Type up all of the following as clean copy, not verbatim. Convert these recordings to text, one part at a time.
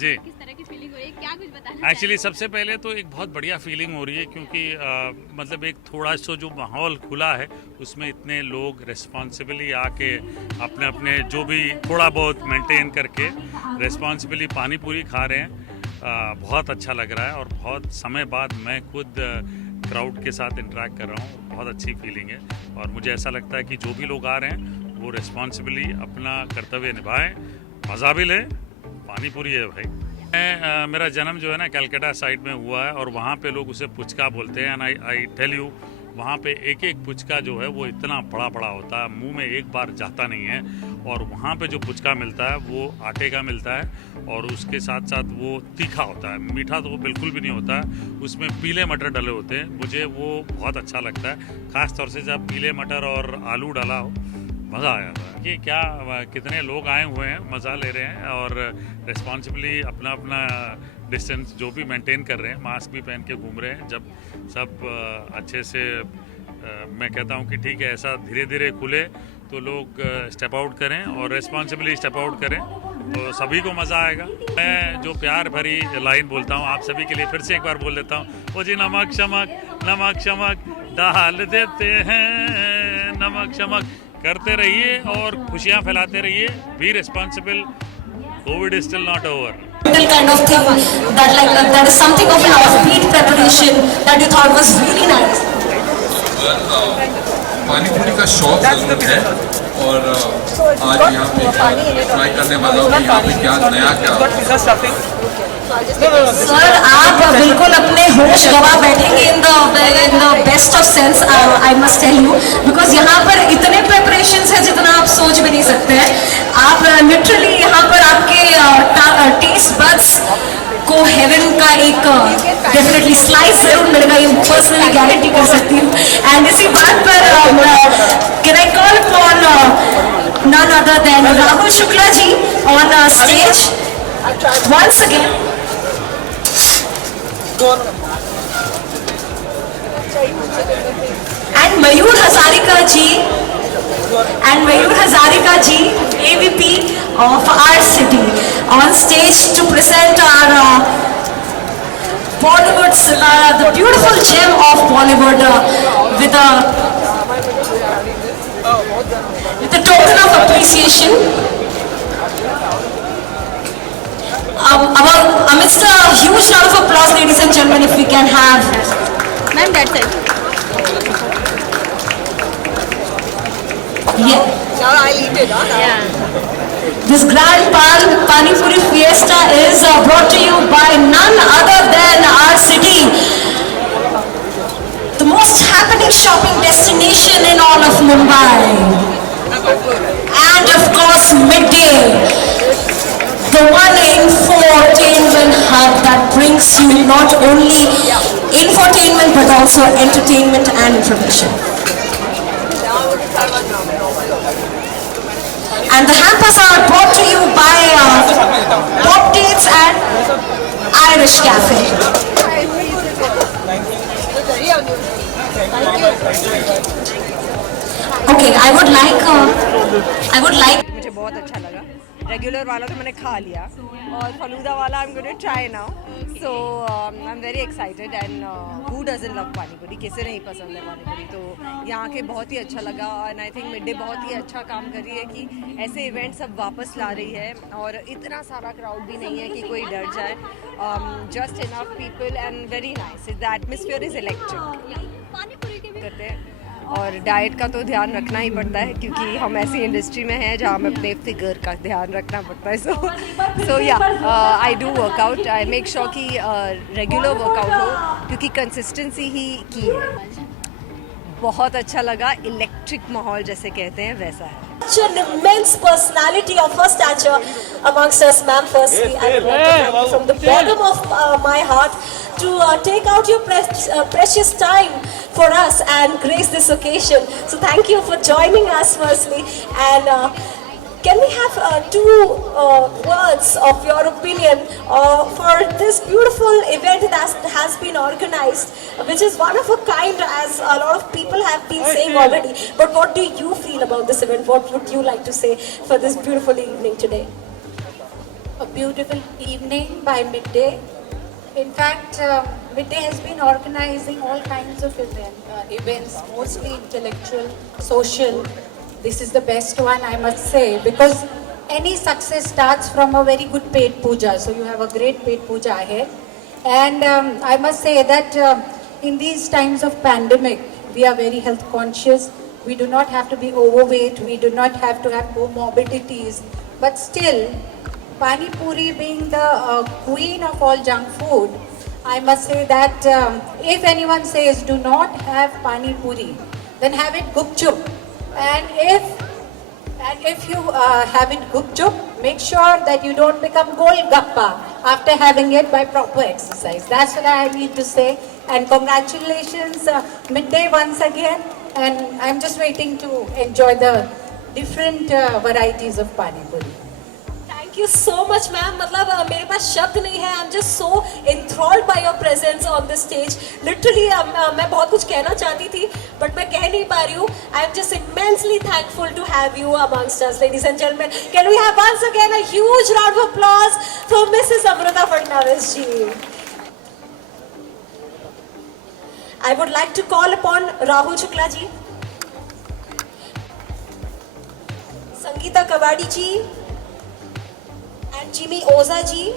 जी। किस तरह की फीलिंग हो रही है, क्या कुछ बताना एक्चुअली सबसे पहले तो एक बहुत बढ़िया फीलिंग हो रही है क्योंकि मतलब एक थोड़ा सा जो माहौल खुला है उसमें इतने लोग रिस्पॉन्सिबली आके अपने अपने जो भी थोड़ा बहुत मेंटेन करके रिस्पॉन्सिबली पानी पूरी खा रहे हैं। बहुत अच्छा लग रहा है और बहुत समय बाद मैं खुद क्राउड के साथ इंटरेक्ट कर रहा हूँ। बहुत अच्छी फीलिंग है और मुझे ऐसा लगता है कि जो भी लोग आ रहे हैं वो रिस्पॉन्सिबली अपना कर्तव्य निभाएं, मज़ा भी लें, पानी पूरी है भाई। मेरा जन्म जो है ना कलकत्ता साइड में हुआ है और वहाँ पे लोग उसे पुचका बोलते हैं। एंड आई टेल यू, वहाँ पे एक एक पुचका जो है वो इतना बड़ा बड़ा होता है, मुंह में एक बार जाता नहीं है। और वहाँ पे जो पुचका मिलता है वो आटे का मिलता है और उसके साथ साथ वो तीखा होता है, मीठा तो वो बिल्कुल भी नहीं होता है। उसमें पीले मटर डले होते हैं, मुझे वो बहुत अच्छा लगता है। ख़ास तौर से जब पीले मटर और आलू डाला हो, मज़ा आया था। कि क्या कितने लोग आए हुए हैं, मज़ा ले रहे हैं और रिस्पॉन्सिबली अपना अपना डिस्टेंस जो भी मेंटेन कर रहे हैं, मास्क भी पहन के घूम रहे हैं। जब सब अच्छे से मैं कहता हूँ कि ठीक है, ऐसा धीरे धीरे खुले तो लोग स्टेप आउट करें और रिस्पॉन्सिबली स्टेप आउट करें तो सभी को मज़ा आएगा। मैं जो प्यार भरी लाइन बोलता हूँ आप सभी के लिए फिर से एक बार बोल देता हूँ, वो जी नमक शमक डाल देते हैं, नमक शमक करते रहिए और खुशियाँ फैलाते रहिए। Be responsible, Covid is still not over. Kind of thing that is something of an offbeat preparation that you thought was really nice. पानी पूरी का शौक जरूर है और आज यहाँ पे ट्राई करने वाला हूँ यहाँ पे क्या नया क्या। सर आप बिल्कुल अपने होश गवा बैठेंगे in the best of sense, I must tell you, because यहाँ पर इतने प्रेपरेशंस है जितना आप सोच भी नहीं सकते हैं। आप लिटरली यहाँ पर आपके टेस्ट बड्स को हेवन का एक डेफिनेटली स्लाइस जरूर मिलेगा, ये पर्सनली गारंटी कर सकती हूँ। एंड इसी बात पर can I call upon none other than Rahul Shukla ji on stage once again. And Mayur Hazarika ji, AVP of our city, on stage to present our Bollywood, the beautiful gem of Bollywood with a token of appreciation. Amidst a huge round of applause, ladies and gentlemen, if we can have ma'am that side. yeah. Now I lead it, huh? Yeah. This grand Pani Puri Fiesta is brought to you by none other than our city, the most happening shopping destination in all of Mumbai, and of course Midday, the one infotainment hub that brings you not only infotainment but also entertainment and information. And the hampers are brought to you by Pop Dates and Irish Cafe. Okay, I would like मुझे बहुत अच्छा लगा। रेगुलर वाला तो मैंने खा लिया और फलूदा वाला I'm going to try now. So I'm very excited and who doesn't love पानी पूरी, किसे नहीं पसंद है पानी पूरी। तो यहाँ के बहुत ही अच्छा लगा और आई थिंक मिड डे बहुत ही अच्छा काम कर रही है कि ऐसे इवेंट सब वापस ला रही है और इतना सारा क्राउड भी नहीं है कि कोई डर जाए। Just enough people and very nice, the atmosphere is electric. पानी पूरी के भी करते हैं और डाइट का तो ध्यान रखना ही पड़ता है क्योंकि हम ऐसी इंडस्ट्री में हैं जहाँ हमें अपने फिगर का ध्यान रखना पड़ता है। सो या I do workout, I make sure कि रेगुलर वर्कआउट हो क्योंकि कंसिस्टेंसी ही की है। बहुत अच्छा लगा, इलेक्ट्रिक माहौल जैसे कहते हैं वैसा है। such an immense personality of her stature amongst us, ma'am. Firstly, I would like to thank you from the bottom of my heart to take out your precious time for us and grace this occasion. So thank you for joining us firstly, and can we have two words of your opinion for this beautiful event that has been organized, which is one of a kind, as a lot of people have been saying already. But what do you feel about this event? What would you like to say for this beautiful evening today? a beautiful evening by Midday. In fact, Midday has been organizing all kinds of events, mostly intellectual, social. This is the best one, I must say, because any success starts from a very good paid puja. So you have a great paid puja ahead. And I must say that in these times of pandemic, we are very health conscious. We do not have to be overweight. We do not have to have comorbidities. But still, Pani Puri being the queen of all junk food, I must say that if anyone says do not have Pani Puri, then have it gupchup. And if you have it gupchup, make sure that you don't become golgappa after having it by proper exercise. That's what I need to say. And congratulations, Midday once again. And I'm just waiting to enjoy the different varieties of Pani Puri. Thank you so much, ma'am. मतलब मेरे पास शब्द नहीं है. I'm just so enthralled by your presence on this stage. Literally, मैं बहुत कुछ कहना चाहती थी, but मैं कह नहीं पा रही हूँ. I'm just immensely thankful to have you amongst us, ladies and gentlemen. Can we have once again a huge round of applause for Mrs. Amruta Fadnavis ji? I would like to call upon Rahul Shukla ji, Sangeeta Kawadi ji, and Jimmy Oza ji.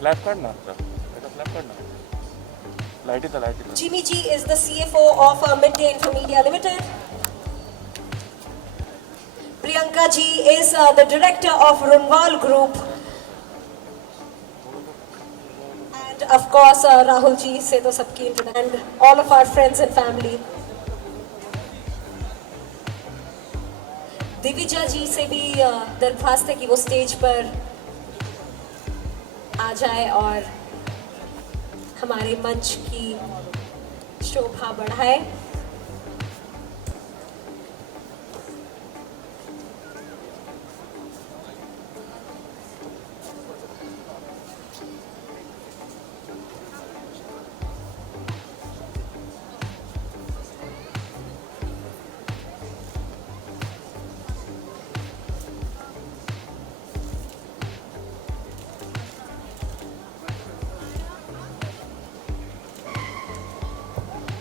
Flap karna, flap karna. Light it, light it. Jimmy ji is the CFO of Midday Infomedia Limited. Priyanka ji is the director of Runwal Group. And of course, Rahul ji se to sabki introduction. And all of our friends and family. Divija जी से भी दरख्वास्त है कि वो स्टेज पर आ जाए और हमारे मंच की शोभा बढ़ाए.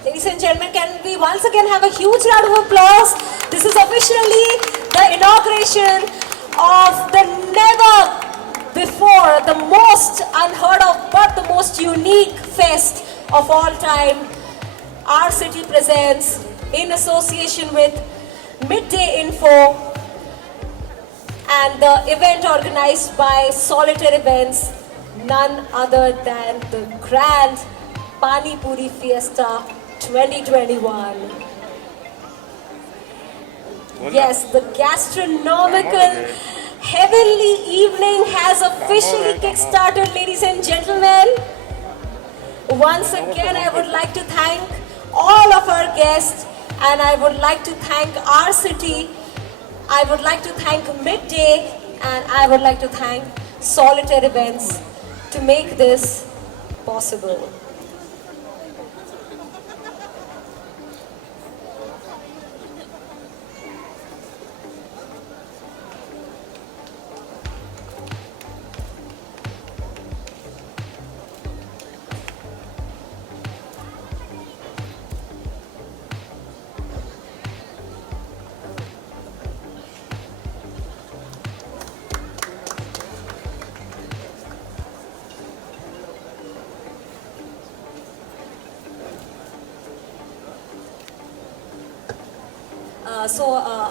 Ladies and gentlemen, can we once again have a huge round of applause? This is officially the inauguration of the never before, the most unheard of but the most unique fest of all time. Our city presents, in association with Midday Info and the event organized by Solitaire Events, none other than the grand Pani Puri Fiesta 2021. Yes, the gastronomical heavenly evening has officially kick-started, ladies and gentlemen. Once again, I would like to thank all of our guests, and I would like to thank our city. I would like to thank Midday, and I would like to thank Solitaire Events to make this possible.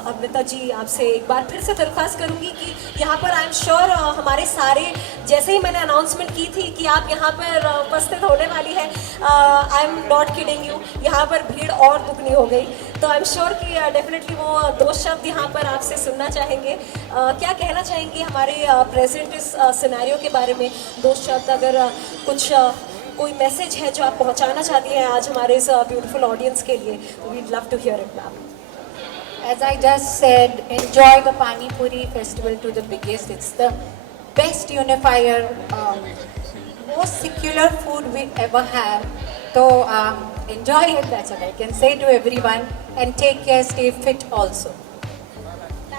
Amrita जी, आपसे एक बार फिर से दरख्वास्त करूंगी कि यहाँ पर I am sure हमारे सारे, जैसे ही मैंने अनाउंसमेंट की थी कि आप यहाँ पर उपस्थित होने वाली है, I am not kidding you, यहाँ पर भीड़ और दुगनी हो गई. तो आई एम श्योर कि डेफिनेटली वो दो शब्द यहाँ पर आपसे सुनना चाहेंगे. क्या कहना चाहेंगे हमारे प्रेजेंट इस सिनेरियो के बारे में? दो शब्द, अगर कुछ कोई मैसेज है जो आप पहुँचाना चाहती हैं आज हमारे इस ब्यूटीफुल ऑडियंस के लिए, we'd love to hear it ma'am. As I just said, enjoy the Pani Puri festival to the biggest. It's the best unifier, most secular food we ever have. So enjoy it, that's what I can say to everyone. And take care, stay fit also.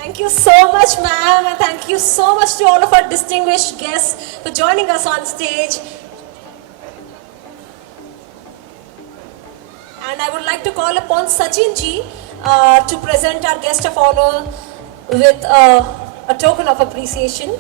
Thank you so much, ma'am, and thank you so much to all of our distinguished guests for joining us on stage. And I would like to call upon Sachin ji to present our guest of honor with a token of appreciation.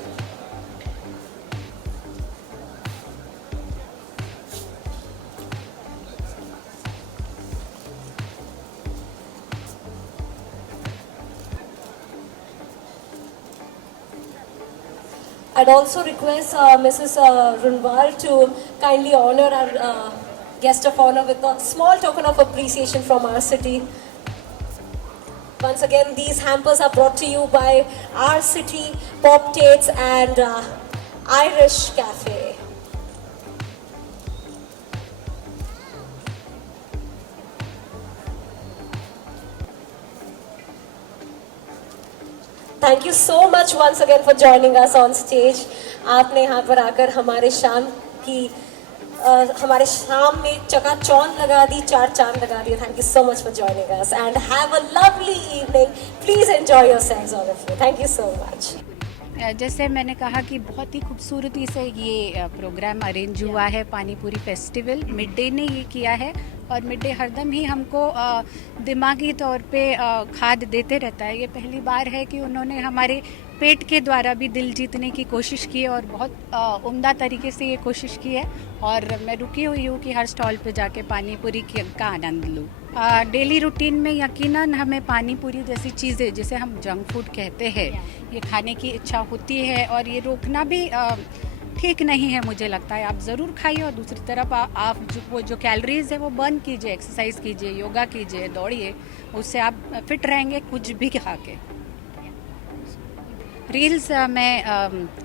I'd also request Mrs. Runwal to kindly honor our guest of honor with a small token of appreciation from our city. Once again, these hampers are brought to you by our city, Pop Tates and Irish Cafe. Thank you so much once again for joining us on stage. आपने यहाँ पर आकर हमारे शाम में चकाचौंध लगा दी, चार चांद लगा दिए. Thank you so much for joining us and have a lovely evening. Please enjoy yourselves, all of you. Thank you so much. जैसे मैंने कहा कि बहुत ही खूबसूरती से ये प्रोग्राम अरेंज हुआ है, पानीपुरी फेस्टिवल मिड डे ने ये किया है. और मिड डे हरदम ही हमको दिमागी तौर पे खाद देते रहता है. ये पहली बार है कि उन्होंने हमारे पेट के द्वारा भी दिल जीतने की कोशिश की है और बहुत उम्दा तरीके से ये कोशिश की है. और मैं रुकी हुई हूँ कि हर स्टॉल पे जाके पानीपुरी का आनंद लूँ. डेली रूटीन में यकीनन हमें पानीपुरी जैसी चीज़ें, जिसे हम जंक फूड कहते हैं, ये खाने की इच्छा होती है और ये रोकना भी ठीक नहीं है मुझे लगता है. आप ज़रूर खाइए और दूसरी तरफ आप जो कैलोरीज है वो बर्न कीजिए, एक्सरसाइज कीजिए, योगा कीजिए, दौड़िए, उससे आप फिट रहेंगे कुछ भी खा के. रील्स मैं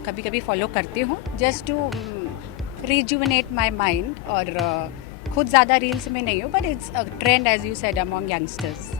कभी कभी फॉलो करती हूँ just to rejuvenate my mind. और खुद ज़्यादा रील्स में नहीं हूँ, but it's a trend as you said among youngsters.